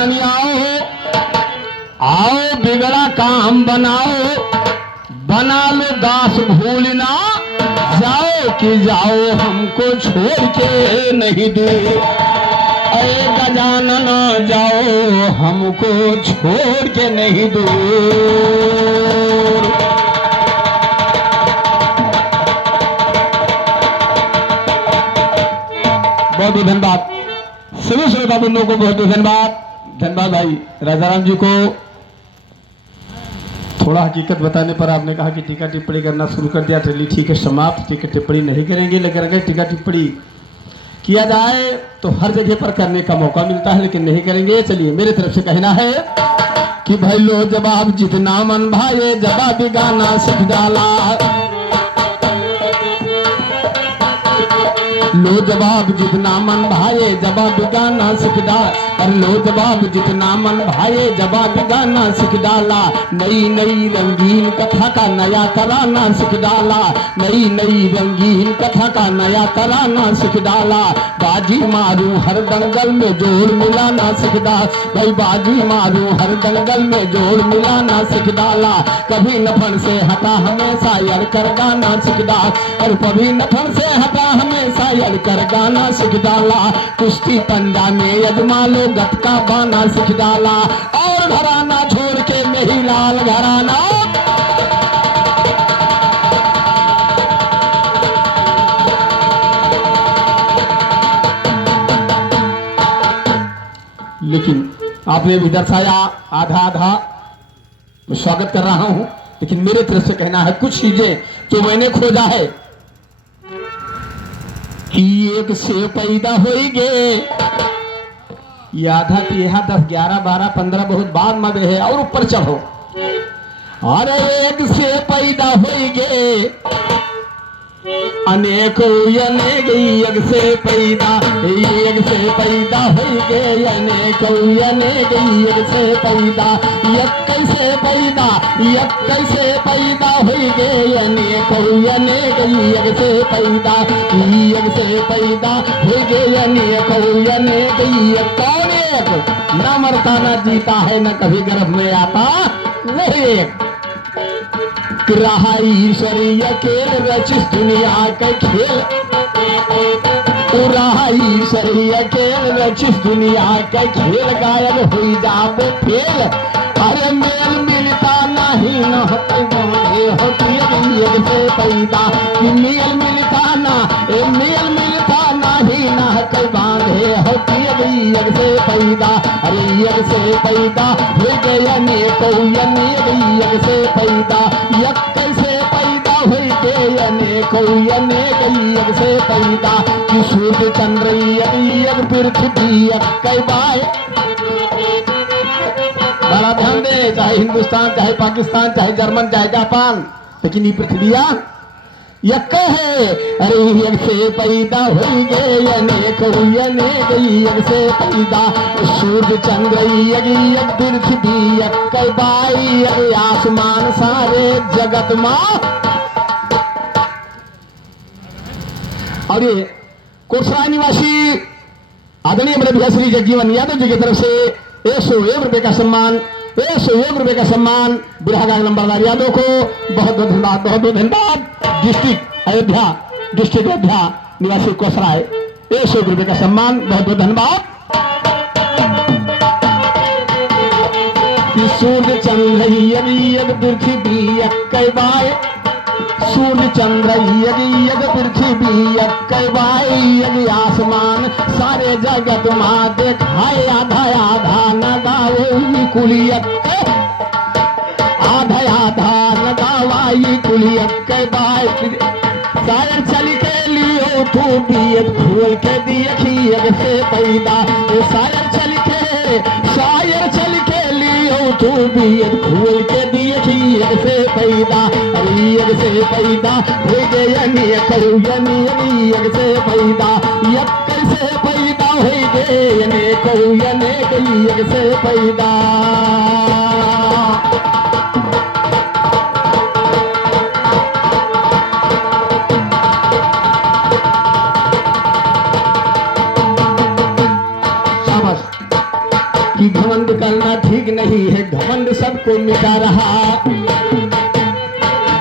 गजानन आओ, आओ बिगड़ा काम बनाओ, बना लो दास भूलना जाओ कि जाओ हमको छोड़ के नहीं दूर। अरे गजानन जाओ हमको छोड़ के नहीं दूर। बहुत बहुत धन्यवाद सभी श्रोता बंधुओं को, बहुत बहुत धन्यवाद। धन्यवाद भाई राजाराम जी को। थोड़ा हकीकत बताने पर आपने कहा कि टीका टिप्पणी करना शुरू कर दिया, चलिए ठीक है समाप्त, टीका टिप्पणी नहीं करेंगे। लेकिन अगर टीका टिप्पणी किया जाए तो हर जगह पर करने का मौका मिलता है, लेकिन नहीं करेंगे। चलिए मेरे तरफ से कहना है कि भाई लो जवाब जितना मन भाए, जवाब गाना सीख डाला। लो जवाब जितना मन भाए, जवाब गाना सीख डाला। अरे लो जवाब जितना मन भाए, जवाब गाना सीख डाला। नई नई रंगीन कथा का नया तराना सीख डाला। नई नई रंगीन कथा का नया तराना सीख डाला। बाजी मारू हर दंगल में जोड़ मिलाना सीख डाला। भाई बाजी मारू हर दंगल में जोड़ मिलाना सीख डाला। कभी नफन से हटा हमेशा यार कर गाना सीख डाला। और कभी नफन से हटा हमेशा यार कर गाना सीख डाला। कुश्ती पंजा में यजमा लो गटका बाना सीख डाला। और घराना छोड़ के मेरी लाल घराना। लेकिन आपने भी दर्शाया आधा आधा, मैं स्वागत कर रहा हूं। लेकिन मेरे तरफ से कहना है कुछ चीजें तो मैंने खोजा है कि एक से पैदा होइगे। ये आधा तिहा 10 11 12 15 बहुत बाद में है, और ऊपर चढ़ो। अरे एक से पैदा होइगे अनेक अनेक यज्ञ से पैदा, एक से पैदा होइगे अनेक अनेक यज्ञ से पैदा। यज्ञ कैसे पैदा, यज्ञ कैसे पैदा होइगे अनेक अनेक यज्ञ से पैदा। यज्ञ से पैदा होइगे अनेक अनेक यज्ञ। कौन एक? न मरता न जीता है, न कभी गर्भ में आता वही एक। रहा ईश्वरीय खेल रचिस दुनिया के खेल। रहा ईश्वरीय खेल रचिस दुनिया के खेल। गायब हुई जाबो फेल। अरे मेल मिलता नहीं न होती यज्ञ से पैदा। मेल मिलता ना, मेल मिलता नहीं न कई बांधे होती यज्ञ से पैदा। अरे यज्ञ से पैदा हो गए अनेक यज्ञ से पैदा। यज्ञ कैसे पैदा हो गए अनेक यज्ञ से पैदा। कि सूर्य चंद्र यज्ञ पृथ्वी यज्ञ कई बाय। बड़ा ध्यान दे, चाहे हिंदुस्तान चाहे पाकिस्तान चाहे जर्मन चाहे जापान, लेकिन ये पृथ्विया यज्ञ है। अरे यज्ञ से पैदा हो गए अनेक यज्ञ से पैदा। सूर्य चंद्र यज्ञ पृथ्वी यज्ञ बाई। आसमान सारे जगत माँ। और ये कोटसराय निवासी आदरणीय बड़े श्री जगजीवन यादव जी की तरफ से 101 रुपए का सम्मान, 101 रुपए का सम्मान बिरहागांग नंबरदार यादव को बहुत बहुत धन्यवाद, बहुत बहुत धन्यवाद। डिस्ट्रिक्ट अयोध्या, डिस्ट्रिक्ट अयोध्या निवासी कोसराय 101 रुपए का सम्मान, बहुत बहुत धन्यवाद। सूर्य चंद्र यज्ञ पृथ्वी यज्ञ बाय। सूर्य चंद्र यज्ञ पृथ्वी यज्ञ बाय। यज्ञ आसमान सारे जगत माँ देखाए। आधा आधा न गावे कुल यज्ञ। आधा आधा न गावाई कुल यज्ञ बाय। शायर चल के लियो तू दियत खोल के देखी यज्ञ से पैदा। शायर चल के लियो तू दियत खोल के देखी यज्ञ से पैदा। अरे यज्ञ से पैदा हो गए अनेक यज्ञ से पैदा। यज्ञ कैसे पैदा हो गए अनेक यज्ञ से पैदा। कि घमंड करना ठीक नहीं है, घमंड सबको मिटा रहा।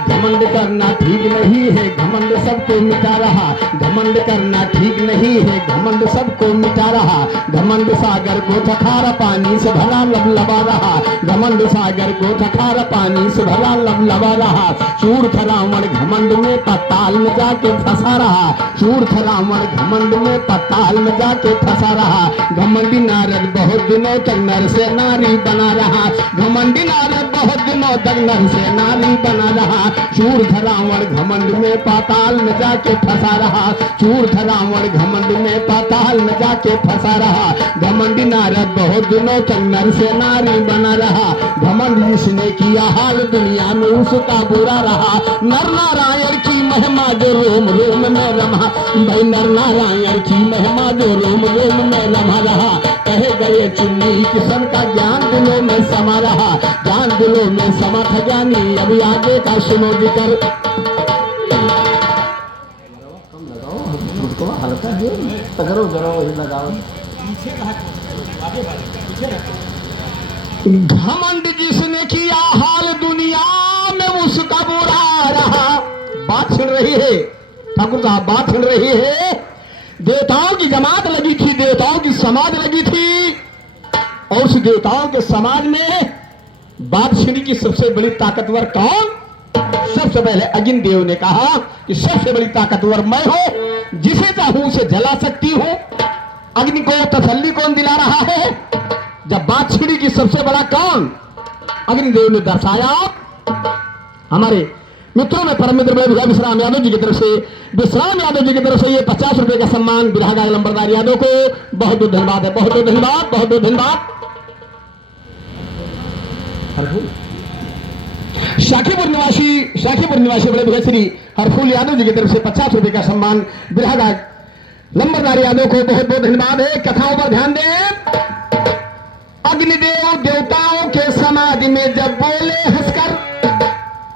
घमंड करना ठीक नहीं है, घमंड सबको मिटा रहा। घमंड करना ठीक नहीं है, घमंड सबको मिटा रहा। घमंड सागर को थखारा पानी से भरा लबलबा रहा। घमंड सागर को थखारा पानी से भरा लबलबा रहा। चूर था रावण घमंड में पताल में जाके फंसा रहा। चूर था रावण घमंड में पताल में जाके फंसा रहा। घमंडी नारद बहुत दिनों तक नर से नारी बना रहा। घमंडी नारद बहुत दिनों तक नर से नारी बना रहा। चूर था रावण घमंड में पाताल में जाके फंसा रहा। चूर था रावण घमंड में पाताल में जाके फंसा रहा। घमंडी नारद बहुत दिनों तक नर से नारी बना रहा। घमंड जिसने किया हाल दुनिया में उसका बुरा रहा। नर नारायण की महिमा जो रोम रोम में रमा। भाई नर नारायण की महिमा जो रोम रोम में रमा रहा। कहे गए चुन्नी किशन का ज्ञान दिलों में समा रहा। ज्ञान दिलों में समा था ज्ञानी अभी आगे का सुनो जिक्र। कम लगाओ उसको हल्का है तगड़ो जरा वही लगाओ। घमंड जिसने किया हाल दुनिया में उसका बुरा रहा। बात सुन रही है ठाकुर साहब, बात सुन रही है। देवताओं की जमात लगी थी, देवताओं की समाज लगी थी और उस देवताओं के समाज में बादशाही की सबसे बड़ी ताकतवर कौन? सबसे पहले अग्नि देव ने कहा कि सबसे बड़ी ताकतवर मैं हूं, जिसे चाहूं उसे जला सकती हूं। अग्नि को तसल्ली कौन दिला रहा है? जब बादशाही की सबसे बड़ा कौन? अग्निदेव ने दर्शाया। हमारे मित्रों में परम मित्र बड़े विश्राम यादव जी की तरफ से, विश्राम यादव जी की तरफ से ये 50 रुपए का सम्मान बिरहागा लंबरदार यादव को बहुत बहुत धन्यवाद है। बहुत बहुत धन्यवाद, बहुत बहुत धन्यवाद। शाखीपुर निवासी बड़े भैया श्री हरफूल यादव जी की तरफ से 50 रुपए का सम्मान बिरहागा लंबरदार यादव को बहुत बहुत धन्यवाद है। कथाओं पर ध्यान दें। अग्निदेव देवताओं के समाधि में जब बोले हंसकर,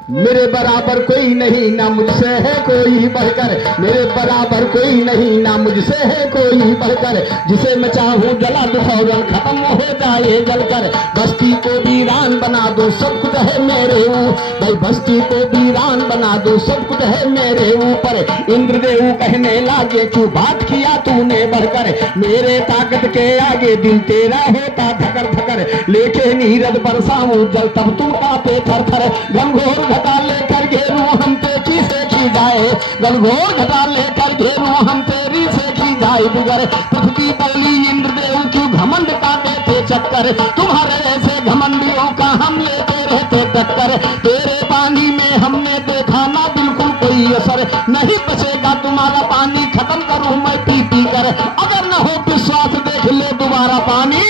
मेरे बराबर कोई नहीं ना मुझसे है कोई बढ़कर। मेरे बराबर कोई नहीं ना मुझसे है कोई बढ़कर। जिसे मैं चाहूं जला दूं फौरन खत्म हो जाए जलकर। बस्ती को वीरान बना दो सब कुछ है मेरे ऊपर। भाई बस्ती को वीरान बना दो सब कुछ है मेरे ऊपर। इंद्रदेव कहने लागे क्यों बात किया तूने बढ़कर। मेरे ताकत के आगे दिल तेरा होता धकर धकर। लेके नीरज बरसाऊं जल तब तुम कांपे थर थर। घनघोर घटा लेकर घेरू हम तेजी से खी जाए। घनघोर घटा लेकर घेरू हम तेरी से खी जाए बिगर। पृथ्वी बोली इंद्रदेव क्यों घमंड का देते चक्कर। तुम्हारे ऐसे घमंडियों का हम लेते रहते टक्कर। तेरे पानी में हमने देखा ना बिल्कुल कोई असर। नहीं बचेगा तुम्हारा पानी खत्म करूं मैं पी पी कर। अगर न हो विश्वास देख ले दोबारा पानी।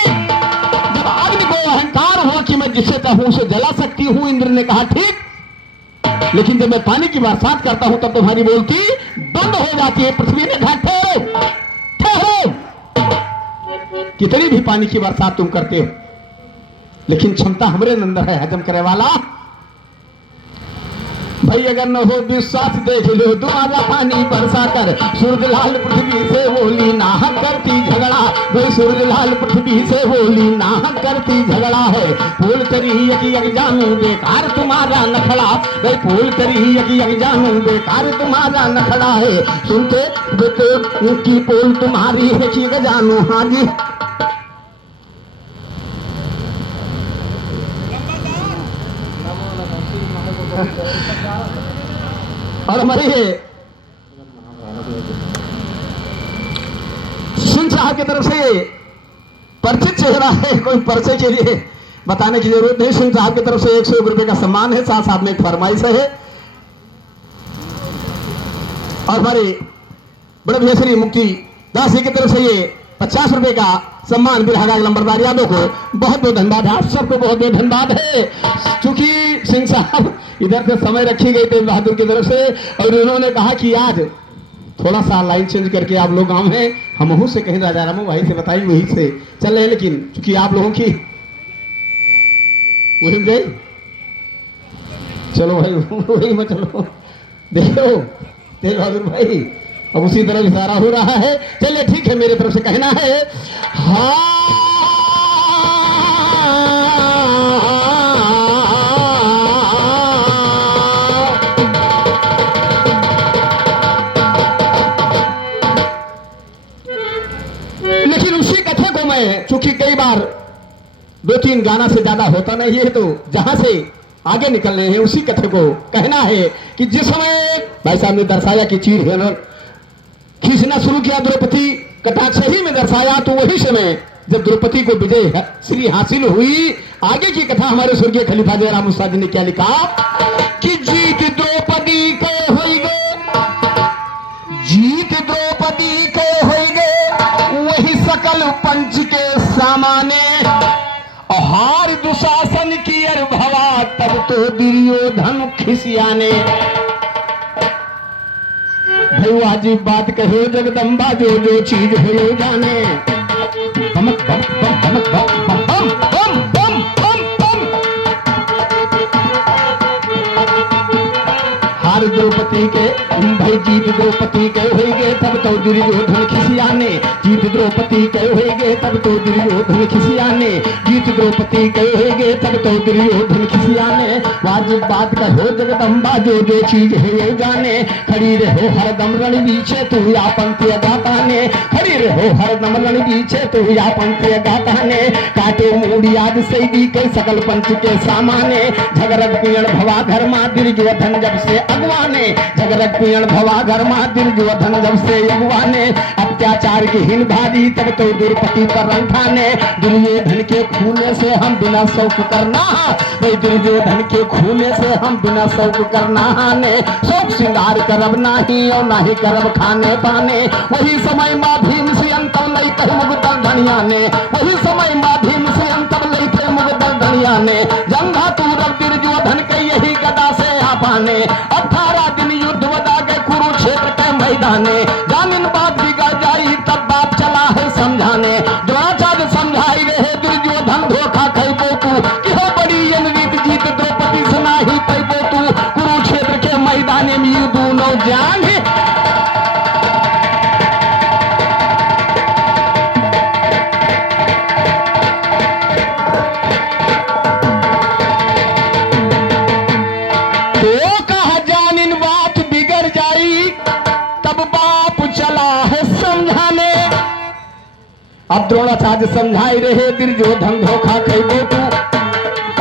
जब अग्नि को अहंकार हुआ कि मैं जिसे चाहूं उसे जला सकती हूं, इंद्र ने कहा ठीक, लेकिन जब मैं पानी की बरसात करता हूं तब तुम्हारी बोलती बंद हो जाती है। पृथ्वी ने कहा ठहरो ठहरो, कितनी भी पानी की बरसात तुम करते हो लेकिन क्षमता हमारे अंदर है हजम करे वाला। भाई अगर न हो विश्वास देख लो तुम्हारा पानी बरसा कर। सूरजलाल पृथ्वी से बोली नाहक करती झगड़ा। भाई सूरजलाल पृथ्वी से बोली नाहक करती झगड़ा है। फूल करी यज्ञ जानू बेकार तुम्हारा नखड़ा। भाई फूल करी यज्ञ जानू बेकार तुम्हारा नखड़ा है। सुनते बेटे की पोल तुम्हारी है कि जानू। हाँ जी और हमारे सिंह साहब की तरफ से परिचित चेहरा है, कोई परिचय के लिए बताने की जरूरत नहीं। सिंह साहब की तरफ से 101 रुपए का सम्मान है, साथ साथ में एक फरमाइश है। और हमारे बड़े भैया श्री मुक्ति दास जी की तरफ से ये 50 रुपए का सम्मान बिरहागा लंबरदार यादव को बहुत बहुत धन्यवाद है। आप सबको बहुत बहुत धन्यवाद है। क्योंकि सिंह साहब इधर से समय रखी गई तेज बहादुर की तरफ से और उन्होंने कहा कि आज थोड़ा सा लाइन चेंज करके आप लोग गांव हैं, हम वहीं से कहीं राजा रामू भाई से बताइए वहीं से चल रहे। लेकिन चूंकि आप लोगों की वही गई, चलो भाई वही में चलो। देखो तेज बहादुर भाई अब उसी तरफ इशारा हो रहा है। चलिए ठीक है, मेरे तरफ से कहना है हाँ बार 2-3 गाना से ज्यादा होता नहीं है, तो जहां से आगे निकल रहे हैं उसी कथे को कहना है कि जिस समय भाई साहब ने दर्शाया कि चीर खींचना शुरू किया, द्रौपदी कटाक्ष ही में दर्शाया, तो वही समय जब द्रौपदी को विजय श्री हासिल हुई, आगे की कथा हमारे स्वर्गीय खलीफा जयराम उस्ताद जी ने क्या लिखा कि जीत द्रौपदी के होइगे, जीत द्रौपदी के होइगे वही सकल पंच के सामाने, हार दुशासन की अर भवा तब तो दुर्योधन खिसियाने। भाई वाजिब बात कहो जगदम्बा, जो जो चीज हो जाने। बम बम बम बम बम बम बम बम बम बम। हार द्रौपदी के भाई जीत द्रौपदी के होइगे तब तो दुर्योधन खिसियाने, जीत द्रौपदी के होइगे तब तो दुर्योधन खिसियाने, जीत द्रौपदी के होइगे तब तो दुर्योधन खिसियाने। वाजिब बात कहो जगदम्बा, जो जो चीज है जाने। खड़ी रहो हरदम रण बीचे तू यापन ते गाताने, खड़ी रहो हरदम रण बीचे तू यापन ते गाताने। काटे मूड़ी आज से दी के सकल पंच के सामाने, झगरग पियण भवा घर मा दुर्योधन जब से अगवाने, झगरग पियण भवा घर मा दुर्योधन जब से अगवाने। अत्याचार की हिन भारी तब तो दुर्पति पर रंठाने, दुर्योधन के खूने से हम बिना शौक करना, भाई दुर्योधन के खूने से हम बिना शौक करना ने। शौक श्रृंगार करब नाही और नाही करब खाने पाने, वही समय माँ भीम से अंतम लई कह मुगदल धनिया ने, वही समय माँ भीम से अंतम लई थे मुगदल धनिया ने। जंघा तूरब दुर्योधन के यही गदा से आपाने, 18 दिन युद्ध वदा के कुरुक्षेत्र के मैदाने। जामिन बात बिगड़ जाई तब बात चला है समझाने, द्रोणाचार्य समझाई रहे दुर्योधन धोखा खैबो तू, कि हो बड़ी रीत जीत द्रौपदी से नाही पैबो तू। कुरुक्षेत्र के मैदाने में यू दोनों जान अब द्रोणाचार्य समझाई रहे दुर्योधन धोखा खैबो तू,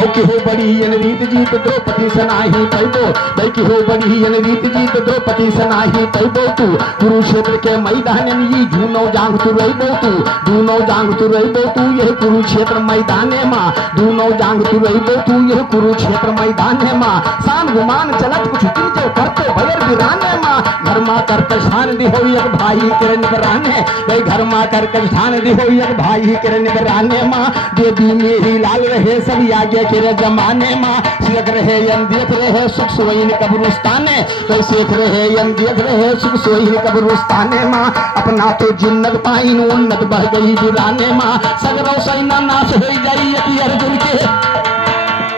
कि हो बड़ी रीत जीत द्रौपदी से नाही पैबो, कि हो बड़ी रीत जीत द्रौपदी से नाही पैबो तू। कुरुक्षेत्र के मैदान में ये जूनो जांग तू रहिबो तू, दूनो जांग तू रहिबो तू यह कुरुक्षेत्र मैदाने माँ, दूनो जांग तू रहिबो तू यह कुरुक्षेत्र मैदाने माँ। शान गुमान चलत कुछ दिन जो करते भयर वीराने माँ, घर माँ कर कशान दी हो एक भाई के निबराने, भाई घर माँ कर कशान दी हो एक भाई के निबराने माँ। देवी मेरी लाल रहे सब आगे के जमाने माँ, सीख रहे यम देख रहे सुख सोइन कब्रिस्ताने, तो सीख रहे यम देख रहे सुख सोइन कब्रिस्ताने माँ। अपना तो जिन्नत पाइन उन्नत बह गई वीराने माँ, सगरो सैना नाश हो जाई यदि अर्जुन के।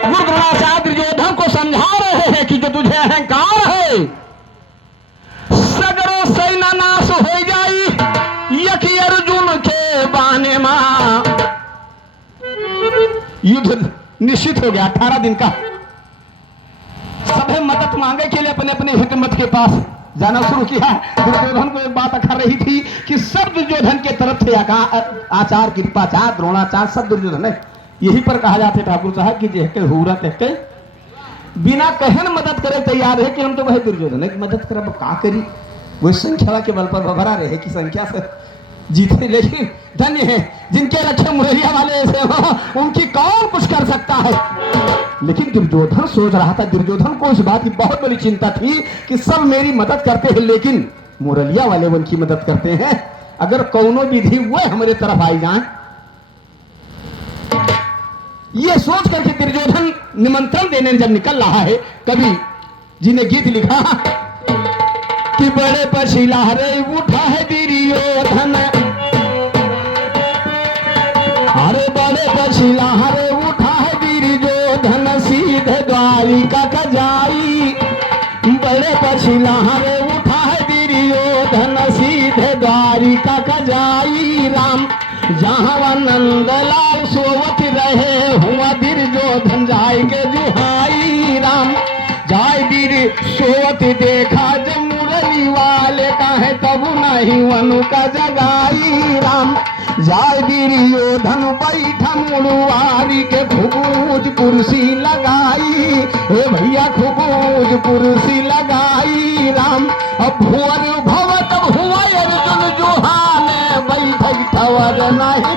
गुरु द्रोणाचार्य दुर्योधन को समझा रहे हैं कि जो तुझे अहंकार है सगरो सैना नाश हो जाई यदि अर्जुन के बाने माँ। युद्ध निश्चित हो गया, 18 दिन का। सभी मदद मांगे के लिए अपने अपने हिकमत के पास जाना शुरू किया। दुर्योधन को एक बात अखर रही थी कि सब दुर्योधन के तरफ से आचार कृपाचार द्रोणाचार सब दुर्योधन है। यही पर कहा जाते ठाकुर साहब की जेके हुरत है बिना कहन मदद करे तैयार है कि हम तो वही दुर्योधन है मदद करब का करी, वही संख्या के बल पर भरा रहे कि संख्या से जीते। लेकिन धन्य है जिनके रखे मुरैया वाले ऐसे हो, उनकी कौन कुछ कर सकता है। लेकिन दुर्योधन सोच रहा था, दुर्योधन को इस बात की बहुत बड़ी चिंता थी कि सब मेरी मदद करते हैं लेकिन मुरलिया वाले उनकी मदद करते हैं, अगर कौनो विधि वो हमारे तरफ आई जाए। ये सोच करके दुर्योधन निमंत्रण देने जब निकल रहा है, कवि जी ने गीत लिखा कि बड़े पछिला रे उठा है दुर्योधन, अरे बड़े पछिला रे उठा है दुर्योधन सीधे द्वारिका का जाई। बड़े पछिला रे उठा है दुर्योधन सीधे द्वारिका का जाई। राम जहाँ नंदलाल सोवत रहे हुआ दुर्योधन जाय के जुहाई। राम जाय वीर सोवत देखा जब मुरली वाले का है तब नहीं वनु का जगाई। राम जाय दुर्योधन बैठा मुड़वारी के खूबूज कुर्सी लगाई, हे भैया खूबूज कुर्सी लगाई राम। अब भुवर भवत हुआ अर्जुन जुहाने बैठक ठवर नहीं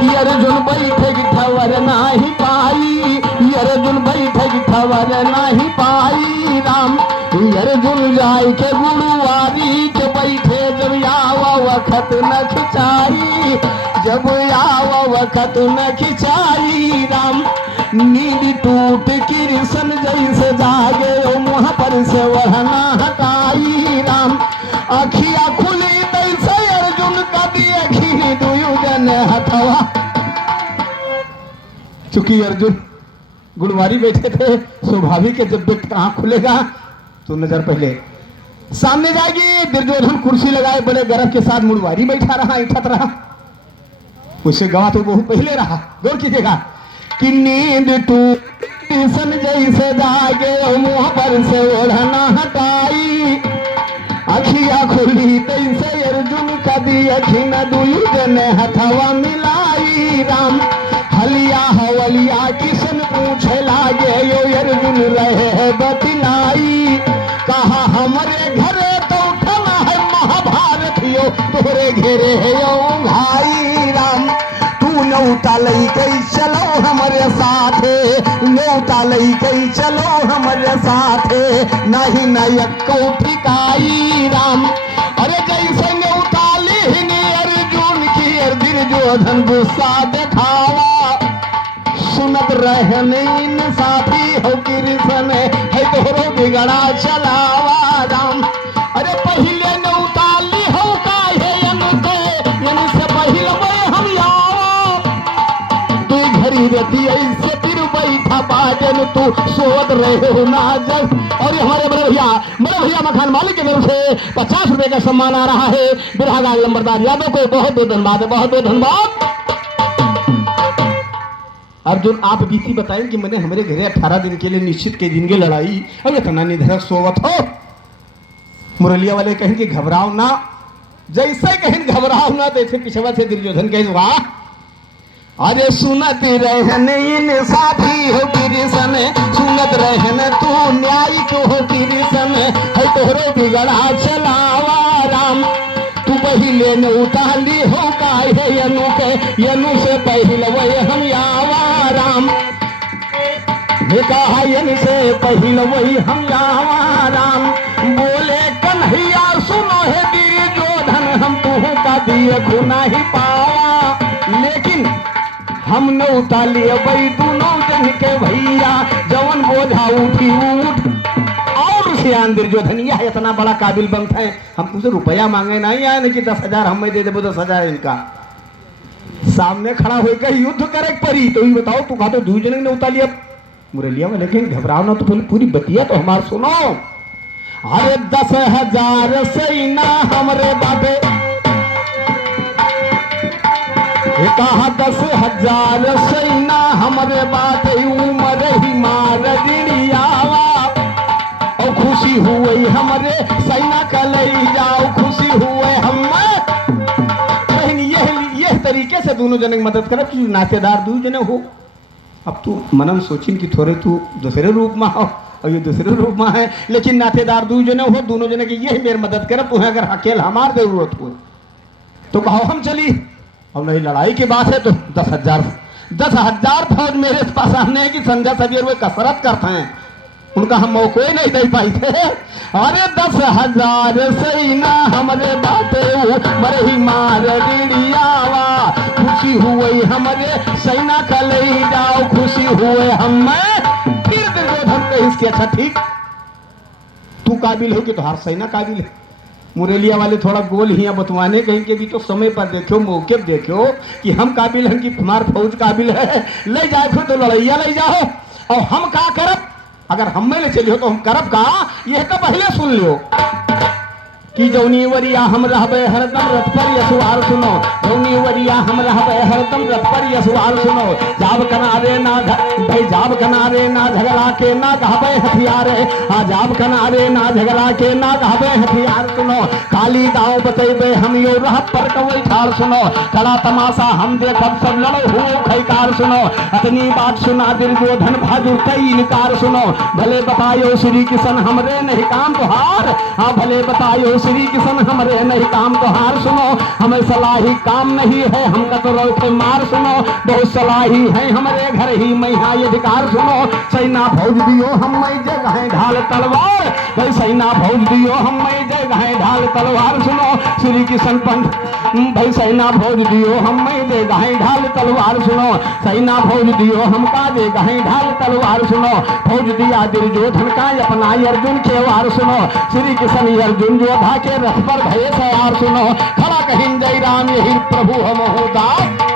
कि अर्जुन बैठक ठवर नहीं पाई, अर्जुन बैठक ठवर नहीं पाई राम। अर्जुन जाय के गुरुवारी के बैठे जब आवा वक्त न खिंचाई, जब आवा वक्त न खिंचाई राम। नींद टूट कृष्ण जैसे जागे ओ मुँह पर से वहना हटाई राम। अखिया खुली तैसे अर्जुन का देखी दुर्योधन हथवा। चूंकि अर्जुन गुणवारी बैठे थे, स्वाभाविक है जब व्यक्ति आंख खुलेगा तो नजर पहले सामने जाएगी। दुर्योधन कुर्सी लगाए बड़े गर्व के साथ मुड़वारी बैठा रहा, इठत रहा। उससे गवा तो बहुत पहले रहा। गौर कीजिएगा कि नींद टूट कृष्ण जैसे जागे मुंह पर से ओढ़ना हटाई, अखिया खुली तैसे अर्जुन कदी अखिन दुर्योधन हथवा मिलाई राम। हलिया हवलिया किशन पूछे लागे यो अर्जुन रहे बतलाई, कहा हमरे घरे तो उठना है महाभारत यो तोरे घेरे है यो भाई राम। तू नौता लई गई चलो हमारे साथे, नौता लई गई चलो हमारे साथे, नहीं नायक को ठिकाई राम। अरे जैसे नौता ली अर्जुन की दुर्योधन गुस्सा दिखावा, सुनत रहने इन साथी हो कृष्ण है तोरो बिगड़ा चलावा राम। अरे पहले नौताली हो काहे इनके इनसे पहले मैं हम आवा, तू घरी रहती ऐसे फिर बैठा बाजन तू सोच रहे हो ना जब। और हमारे बड़े भैया मकान मालिक की तरफ से 50 रुपए का सम्मान आ रहा है बिरहा लंबरदार यादव को। बहुत बहुत धन्यवाद, बहुत बहुत धन्यवाद। अर्जुन आप बीती बताएं कि मैंने हमारे घरे 18 दिन के लिए निश्चित के दिन की लड़ाई अब इतना निधर सोवत हो। मुरलिया वाले कहें कि घबराओ ना, जैसे कहें घबराओ ना तैसे पिछवा से दुर्योधन कहे वाह। अरे सुनत रहने इन साथी हो कृष्ण, सुनत रहने तू न्याय को हो कृष्ण है तोहरो बिगड़ा चलावा राम। तू पहले न उताली हो काहे यनु के यनु से पहले वही हम आवा राम। कहा यनु से पहले वही हम आवा राम। बोले कन्हैया सुनो है दुर्योधन हम तुहू का दिए खुना ही पावा, लेकिन हम न उताली वही दोनों जन के भैया जवन बोझा उठी उठ। और सियान दुर्योधन यह इतना बड़ा काबिल बनता है, हम तुझसे रुपया मांगे नहीं आए नहीं कि 10,000 हमें दे दे 10,000 इनका। सामने खड़ा होकर युद्ध करे परी तो ही बताओ तू कहा तो दुर्योधन ने उतार लिया। मुरलिया में लेकिन घबराओ ना, तो पूरी बतिया तो हमार सुनो। अरे 10,000 सेना हमरे बाबे कहा 10,000 सेना हमरे बाटे उमर ही मार दिड़ियावा। और खुशी हुई हमरे सेना का लई जाओ, खुशी हुए हम बहन। यह तरीके से दोनों जने की मदद कर कि नातेदार दो जने हो। अब तू मनन सोचिन कि थोड़े तू दूसरे रूप में हो और ये दूसरे रूप में है, लेकिन नातेदार दो जने हो, दोनों जने की यही मेरी मदद कर। तुम्हें अगर अकेला हमार जरूरत हो तो कहो हम चली। अब नहीं लड़ाई की बात है तो 10,000 फौज मेरे पास आने की संजय सभी वे कसरत करते हैं, उनका हम मौका ही नहीं दे पाई थे। अरे 10,000 सेना हमारे बाटे मरे ही मार दिड़ियावा। खुशी हुई हमारे सेना का ले जाओ, खुशी हुए हमें। फिर दुर्योधन पे इसके अच्छा ठीक तू काबिल हो कि तुम्हारा सेना काबिल है। मुरलिया वाले थोड़ा गोल ही बतवाने कहीं के भी तो समय पर देखो, मौके पर देखो कि हम काबिल हैं कि तुम्हारा फौज काबिल है। ले जाए फिर तो लड़ैया ले जाओ। और हम क्या करब, अगर हम में ले चलियो तो हम करब का, यह तो पहले सुन लियो कि जौनी वरिया हम रहबे हरदम रथ पर यसवार सुनो, जौनी वरिया हम रहबे हरदम रथ पर यसवार सुनो। जाब कनारे ना भाई जाब कनारे ना झगड़ा के ना कहबे हथियार, हाँ जाब कनारे ना झगड़ा के ना कहबे हथियार सुनो। काली दाव बतेबे हम यो रह पर कवई ठार सुनो, खड़ा तमाशा हम देखब सब लड़ो हुओ खैकार सुनो। अतनी बात सुना दुर्योधन भाजुर कई इनकार सुनो, भले बतायो श्री कृष्ण हमरे नहीं काम तुहार, हाँ भले बतायो श्री कृष्ण हमरे नहीं काम तुहार सुनो। हमें सलाही काम नहीं है हम कतरो के मार सुनो, बहुत सलाही है हमारे घर ही मैया अधिकार सुनो। सैना भौज दियो हम मैं जगह ढाल तलवार, भाई सैना भौज दियो हम मैं जगह ढाल तलवार सुनो। श्री कृष्ण पंथ भाई सैना भौज दियो हम मैं जगह ढाल तलवार सुनो, सैना भौज दियो हम का जगह ढाल तलवार सुनो। फौज दिया दुर्योधन का अपना अर्जुन के वार सुनो, श्री कृष्ण अर्जुन योद्धा के रथ पर भय सयार सुनो। खड़ा कहीं जय राम यही प्रभु हम दास।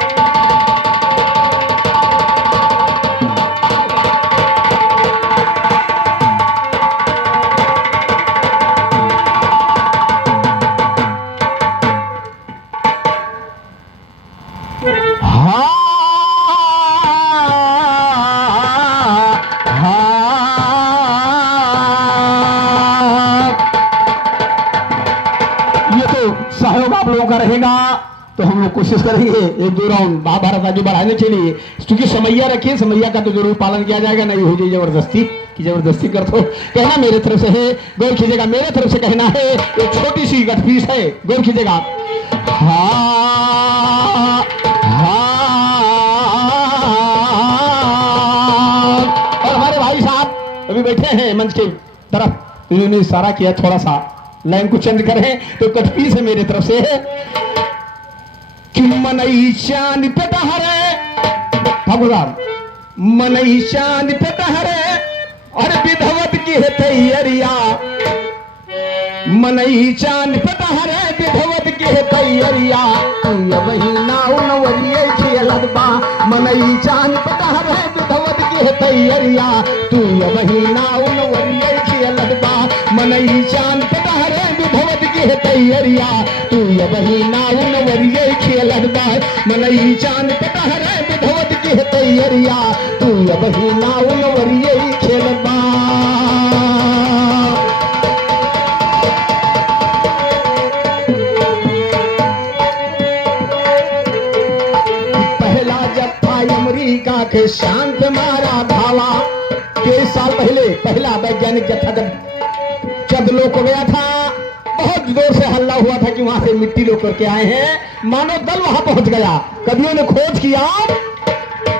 सहयोग आप लोगों का रहेगा तो हम लोग कोशिश करेंगे एक दो राउंड महाभारत आगे बढ़ाने के लिए, क्योंकि समैया रखिए, समैया का तो जरूर पालन किया जाएगा, नहीं हो जाए जबरदस्ती कि जबरदस्ती कर दो। कहना मेरे तरफ से है, गौर कीजिएगा, मेरे तरफ से कहना है, एक छोटी सी गठफीस है, गौर कीजिएगा। और हमारे भाई साहब अभी बैठे हैं मंच के तरफ, उन्होंने इशारा किया थोड़ा सा लाइन को चेंज करें, तो कटपी से मेरे तरफ से है कि मनई चांद पे टहरे भगवान, मनई चांद पे टहरे और विधवत की है तैयारिया, मनई चांद पे टहरे विधवत की है तैयारिया। वही नाव नवरिये खेलत बा, मनई चांद पे टहरे विधवत की है तैयारिया, तू वही नाव नवरिये खेलत बा, मनई चांद पे टहरे विधवत की है तैयारिया, तू वही नाव नवरिये खेलत बा, मनई चांद पे टहरे विधवत की है तैयारिया, तू वही नाव नवरिये खेलत बा। अमेरिका के शांत मारा धावा, 23 साल पहले पहला वैज्ञानिक जत्था जब लोग को गया था, बहुत जोर से हल्ला हुआ था कि वहां से मिट्टी लोग करके आए हैं, मानव दल वहां पहुंच गया। कवियों ने खोज किया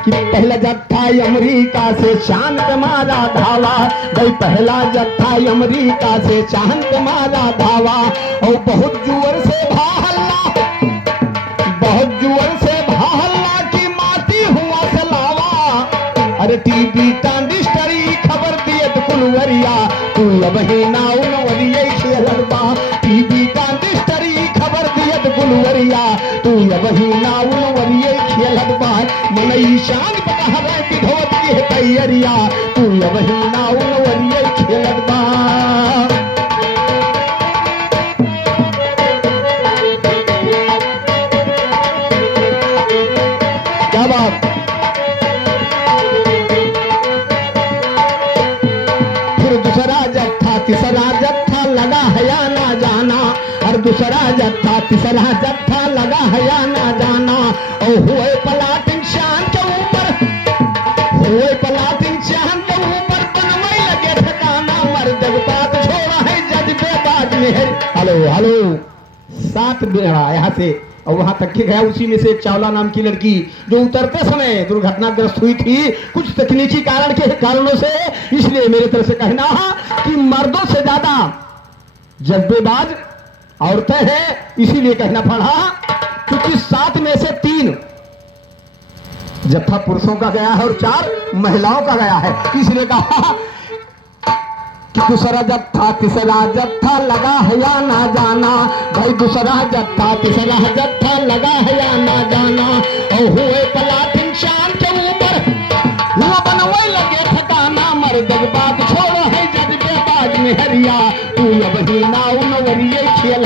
कि पहला जत्था अमेरिका से शांत मारा धावा, भाई पहला जत्था अमेरिका से शांत मारा धावा, और बहुत जोर से भाहल्ला, बहुत जोर से भाहल्ला अरे टीवी ट्रांजिस्टरी खबर दिए तो कुलवरिया, तू वही नाव नवरिये खेलत बा, टीवी ट्रांजिस्टरी खबर दिए तो कुलवरिया, तू वही नाव नवरिये खेलत बा, मनई शान पटहरे विधवत की है तैयारिया, तू वही नाव नवरिये खेलत बा। क्या बात। तीसरा जत्था लगा है या ना जाना, और दूसरा जत्था तीसरा जत्था लगा है या ना जाना, और हुए पलाटिन शान के ऊपर, हुए पलाटिन शान के ऊपर बनवाई लगे ठिकाना, मर्द बात छोड़ा है जज्बे बाज में है। हेलो हेलो 7 बेड़ा यहाँ से और वहां तक के गया। उसी में से एक चावला नाम की लड़की जो उतरते समय दुर्घटनाग्रस्त हुई थी कुछ तकनीकी कारणों से, इसलिए मेरे तरफ से कहना कि मर्दों से ज्यादा जज्बेबाज औरतें हैं, इसीलिए कहना पड़ा, क्योंकि 7 में से 3 जत्था पुरुषों का गया है और 4 महिलाओं का गया है, इसलिए कहा कि दूसरा जत्था तीसरा जत्था लगा है या ना जाना, भाई दूसरा जत्था तीसरा जत्था लगा है या ना जाना, और हुए पलाटिन शान के ऊपर हुआ बनवाई लगे ठिकाना, मर्द बात छोड़ो है जज्बे बाज में हरिया, तू वही नाव नवरिये खेल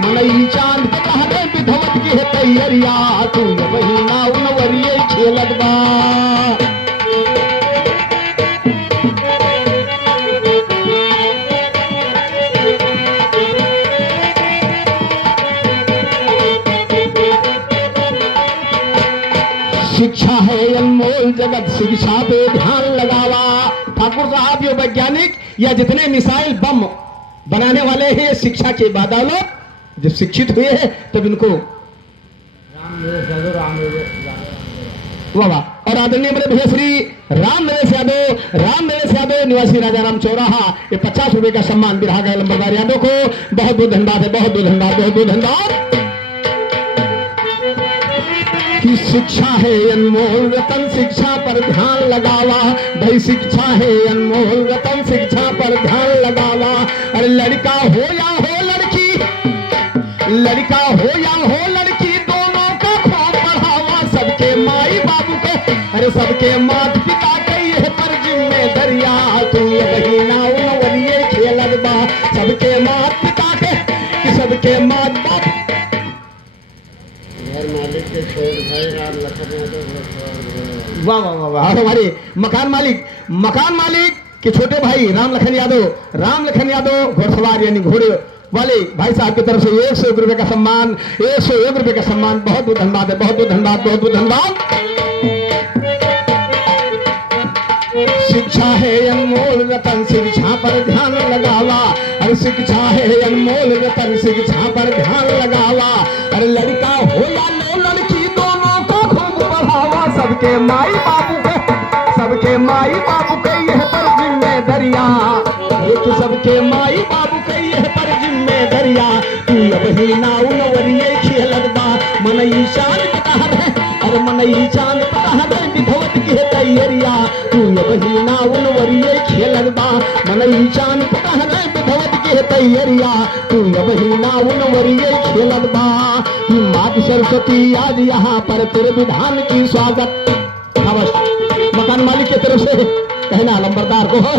मनई चांद कहरे विधवत की है तैयरिया तू वही ना उनवरिए खेलत बा शिक्षा है अनमोल जगत शिक्षा पे ध्यान लगावा। ठाकुर साहब ये वैज्ञानिक या जितने मिसाइल बम बनाने वाले हैं शिक्षा के बदौलत जब शिक्षित हुए हैं तब इनको वाह और आदरणीय बड़े भैया श्री राम नरेश यादव निवासी राजा राम चौराहा ये 50 रुपए का सम्मान बिरहा गए लंबरदार यादव को बहुत बहुत धन्यवाद है बहुत बहुत धन्यवाद बहुत बहुत धन्यवाद। कि शिक्षा है अनमोल रतन शिक्षा पर ध्यान लगावा भाई शिक्षा है अनमोल रतन शिक्षा पर ध्यान लगावा। अरे लड़का हो या हो लड़की दोनों का खूब पढ़ावा सबके माई बाबू के अरे सबके माता पिता के ये पर जिम्मेदारिया तू वही ना उनवरिए खेलत बा सबके माता पिता के कि सबके माता बाप मालिक के छोड़ भाई राम लखन यादव वाह वाह वाह वाह हमारे मकान मालिक के छोटे भाई राम लखन यादव घोड़सवार यानी घोड़े वाले भाई साहब की तरफ से 101 रुपए का सम्मान 101 रुपए का सम्मान बहुत बहुत धन्यवाद है बहुत बहुत धन्यवाद बहुत बहुत धन्यवाद। शिक्षा है अनमोल रतन शिक्षा पर ध्यान लगावा अरे शिक्षा है अनमोल रतन शिक्षा पर ध्यान लगावा। अरे लड़का हो या लो लड़की दोनों को खूब बढ़ावा सबके माई बाबू के यह पर जिम्मेदारिया एक सबके माई बाबू के यह पर जिम्मेदारिया तू वही ना उनवरिए खेलत बा मनई चांद कहर है अरे मनई चांद कहर है विधवत की है तैयरिया तू वही ना उनवरिए खेलत बा मनई चांद कहर है विधवत की है तैयरिया तू वही ना उनवरिए खेलत बा। माता सरस्वती आज यहाँ पर तेरे विधान की स्वागत अवश्य मकान मालिक की तरफ से कहना लंबरदार को है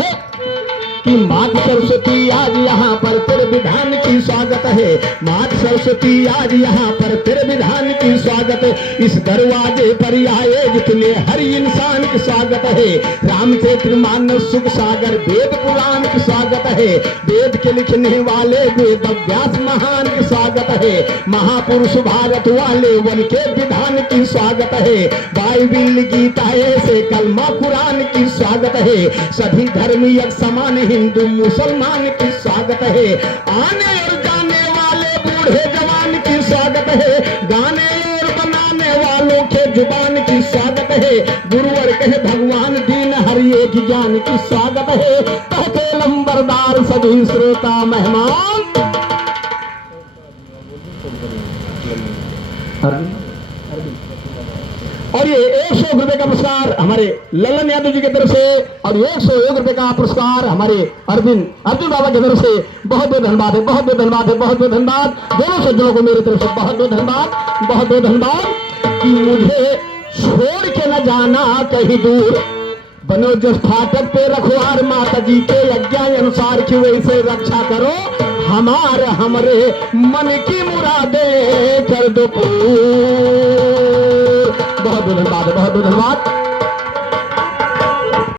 कि माता सरस्वती आज यहाँ पर तेरे विधान की स्वागत है माता सरस्वती आज यहाँ पर तेरे विधान की स्वागत है। इस दरवाजे पर आए जितने हर इंसान की स्वागत है रामचरित्र मानस सुख सागर वेद पुराण की स्वागत है वेद के लिखने वाले वेद व्यास महान की स्वागत है महापुरुष भारत वाले वन के विधान की स्वागत है बाइबिल गीता से कलमा कुरान की स्वागत है सभी धर्मी एक समान हिंदू मुसलमान की स्वागत है आने और जाने वाले बूढ़े जवान की स्वागत है गाने और बनाने वालों के जुबान की स्वागत है गुरुवर कहे भगवान दीन हर एक ज्ञान की स्वागत है कहते लंबरदार सभी श्रोता मेहमान। और ये 101 रुपए का पुरस्कार हमारे ललन यादव जी की तरफ से और 101 रुपए का पुरस्कार हमारे अर्जुन बाबा की तरफ से बहुत बहुत धन्यवाद है बहुत बहुत धन्यवाद है बहुत बहुत धन्यवाद दोनों सज्जनों को मेरी तरफ से बहुत बहुत धन्यवाद कि मुझे छोड़ के न जाना कहीं दूर बनो जिस फाटक पे रखवार माता जी के यज्ञ अनुसार की वैसे रक्षा करो हमरे मन की मुरादे कर दो बहुत बहुत धन्यवाद बहुत बहुत धन्यवाद।